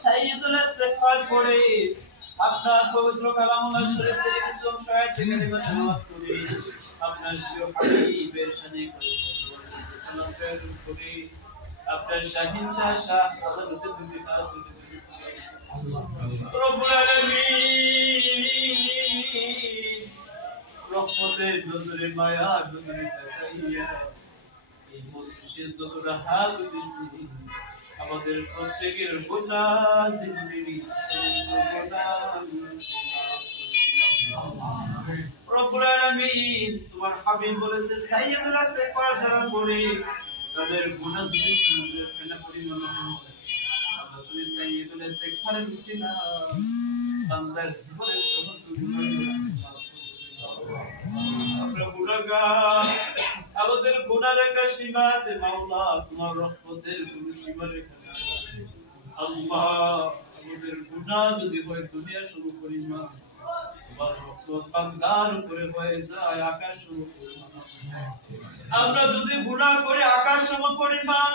সাইয়্যিদুল ইস্তিগফার পড়ে আপনার পবিত্র কালামুল্লাহ শরীফ থেকে কিছু অংশ আয়াত কারিমা তেলাওয়াত করে আপনার প্রিয় হাবিবের শানে সালাম প্রেরণ করে আপনার শাহিন শাহ হযরত দুটি তাতুল রব্বুল আলামিন রহমতের নজরে মায়া নজরে তাকাইয়া এই মসজিদে যতটা হাত দিছি আমাদের প্রত্যেকের গুনাহ জিন্দেগি রব্বুল আলামিন তোমার হাবিব বলেছে সাইয়্যিদুল ইস্তিগফার যারা করে তাদের গুনাহ যদি সমুদ্রে ফেলা পরিমাণ হয় আমরা তুমি সাইয়্যিদুল ইস্তিগফারের উসিলা বান্দার জীবনের সমস্ত গুনাহ আমরা গুনাহগার আমাদের গুনার একটা সীমা আছে মাওলা তোমার রহমতের কোনো সীমা রেখা নেই আল্লাহ আমাদের গুনাহ যদি হয় দুনিয়া শুরু পরিমাণ তোমার রহমত বান্দার উপরে হয়ে যায় আকাশ শুরু পরিমাণ আমরা যদি গুনাহ করে আকাশ সম পরিমাণ